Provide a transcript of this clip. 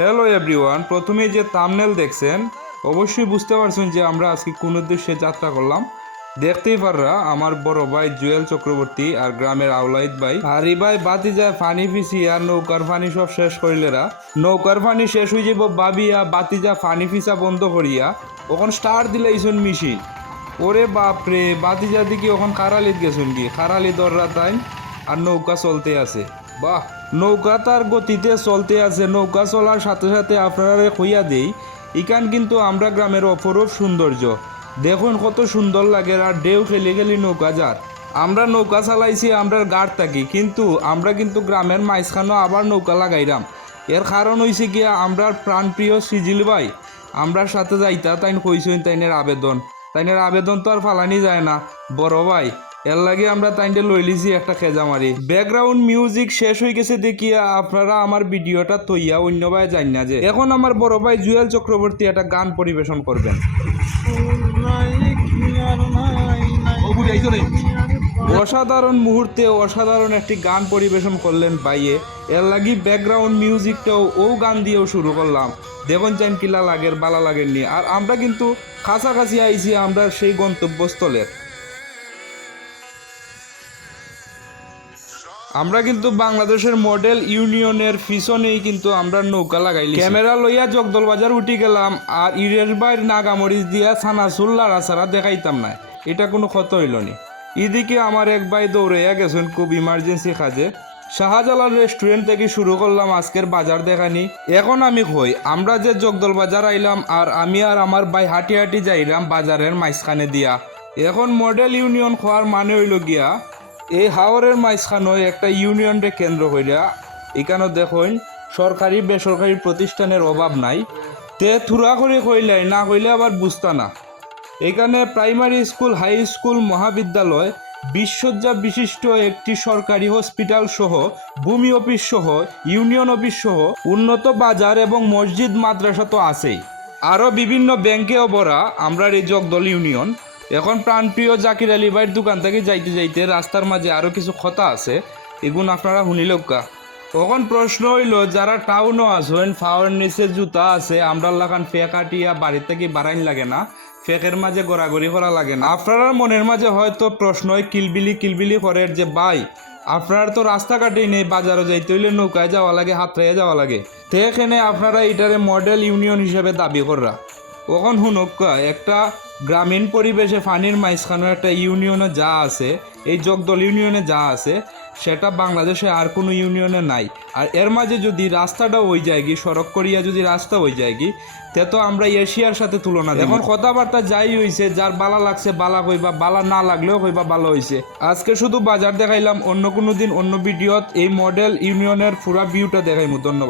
Hello everyone প্রথমে যে thumbnail দেখছেন, অবশ্যই বুঝতে পারছেন যে আমরা আজকে কোন উদ্দেশ্যে যাত্রা করলাম। দেখতেই পাররা, আমার বড় ভাই জুয়েল চক্রবর্তী আর গ্রামের আউলাইদ ভাই। হারি ভাই বাতি যায় ফানি ফিসি আর নৌকার ফানি সব শেষ করিলেরা। নৌকার ফানি শেষ হয়ে যাব বাবিয়া বাতি যা ফানি ফিসা বন্ধ করিয়া। ওখান স্টার দিলে ইসন মেশিন ওরে বাপরে বাতি যা দিকে ওখান খারালিত গেছুন কি? খারালি দররা তাই আর নৌকা চলতে আছে। নৌকা তার গতিতে চলতে আছে। নৌকা চলার সাথে সাথে আপনারা কইয়া দেই, ইকান কিন্তু আমরা গ্রামের অপরূপ সৌন্দর্য। দেখুন কত সুন্দর লাগে আর ঢেউ খেলে খেলি নৌকা যার। আমরা নৌকা চালাইছি আমরা গাড় থাকি, কিন্তু আমরা কিন্তু গ্রামের মাঝখানো আবার নৌকা লাগাইলাম এর কারণ হয়েছে গিয়া আমরা প্রাণপ্রিয় সিজিল ভাই। আমরার সাথে যাইতা তাইন কইছেন তাইনের আবেদন। তাইনের আবেদন তো আর ফালানি যায় না। বড় ভাই এর লাগে আমরা তাইনটা লই লিছি একটা খেজা মারি ব্যাকগ্রাউন্ড মিউজিক শেষ হয়ে গেছে দেখিয়া আপনারা আমার ভিডিওটা তৈয়া অন্য ভাই জান না যে। এখন আমার বড় ভাই জুয়েল চক্রবর্তী একটা গান পরিবেশন করবেন। অসাধারণ মুহূর্তে অসাধারণ একটি গান পরিবেশন করলেন বাইয়ে এর লাগি ব্যাকগ্রাউন্ড মিউজিকটাও ও গান দিয়েও শুরু করলাম। দেখুন চান কিলা লাগের বালা লাগেননি। আর আমরা কিন্তু কাছাকাছি আইছি আমরা সেই গন্তব্যস্থলের আমরা কিন্তু বাংলাদেশের মডেল ইউনিয়নের পিছনেই কিন্তু আমরা নৌকা লাগাইলি ক্যামেরা লইয়া জগদল বাজার উঠি গেলাম, আর ইরের বাইর নাগামরিচ দিয়া ছানাচুল লাড়াছাড়া দেখাইতাম না। এটা কোনো ক্ষত হইল নি। এদিকে আমার এক ভাই দৌড়াইয়া গেছেন খুব ইমার্জেন্সি কাজে। শাহজালাল রেস্টুরেন্ট থেকে শুরু করলাম, আজকের বাজার দেখানি এখন আমি কই, আমরা যে জগদল বাজার আইলাম, আর আমি আর আমার ভাই হাঁটি হাঁটি যাইলাম বাজারের মাঝখানে দিয়া। এখন মডেল ইউনিয়ন খোয়ার মানে হইল গিয়া এই হাওরের মাঝখানে একটা ইউনিয়নরে কেন্দ্র কইরা এখানে দেখুন, সরকারি, বেসরকারি প্রতিষ্ঠানের অভাব নাই। তে থুরা করে কইলাই না কইলে আবার বুঝতা না। এখানে প্রাইমারি স্কুল, হাই স্কুল, মহাবিদ্যালয় বিশ্বজ্জা বিশিষ্ট একটি সরকারি হসপিটাল সহ, ভূমি অফিস সহ, ইউনিয়ন অফিস সহ, উন্নত বাজার এবং মসজিদ, মাদ্রাসা তো আছেই। আরও বিভিন্ন ব্যাংকেও ভরা আমরা এই জগদল ইউনিয়ন। এখন প্রাণপ্রিয় জাকির আলী ভাইয়ের দোকান থেকে যাইতে যাইতে রাস্তার মাঝে আরও কিছু কথা আছে, এগুন আপনারা শুনিলকা তখন প্রশ্ন হইল, যারা টাউনও আছেন, ফাওয়ার নিচে জুতা আছে আমরা লাগান ফে কাটিয়া বাড়ি থেকে বাড়াইন লাগে না, ফেকের মাঝে গড়াগড়ি করা লাগে না। আপনার মনের মাঝে হয়তো প্রশ্ন হয় কিলবিলি কিলবিলি করে যে, ভাই, আপনার তো রাস্তাঘাটেই নেই, বাজারও যাইতে হইলে নৌকায় যাওয়া লাগে, হাতড়াইয়া যাওয়া লাগে। তো এখানে আপনারা এটারে মডেল ইউনিয়ন হিসেবে দাবি কররা। কখন হুনক্কা একটা গ্রামীণ পরিবেশে ফানির মাঝখানে একটা ইউনিয়নে যা আছে, এই জগদল ইউনিয়নে যা আছে, সেটা বাংলাদেশে আর কোনো ইউনিয়নে নাই। আর এর মাঝে যদি রাস্তাটা হয়ে যায় সড়ক করিয়া যদি রাস্তা হয়ে যায় কি তে তো আমরা এশিয়ার সাথে তুলনা। এখন কথাবার্তা যাই হইছে, যার বালা লাগছে বালা কইবা বালা না লাগলেও কইবা ভালো হইছে। আজকে শুধু বাজার দেখাইলাম, অন্য কোনো দিন অন্য ভিডিওত এই মডেল ইউনিয়নের পুরা ভিউটা দেখাইমু। ধন্যবাদ।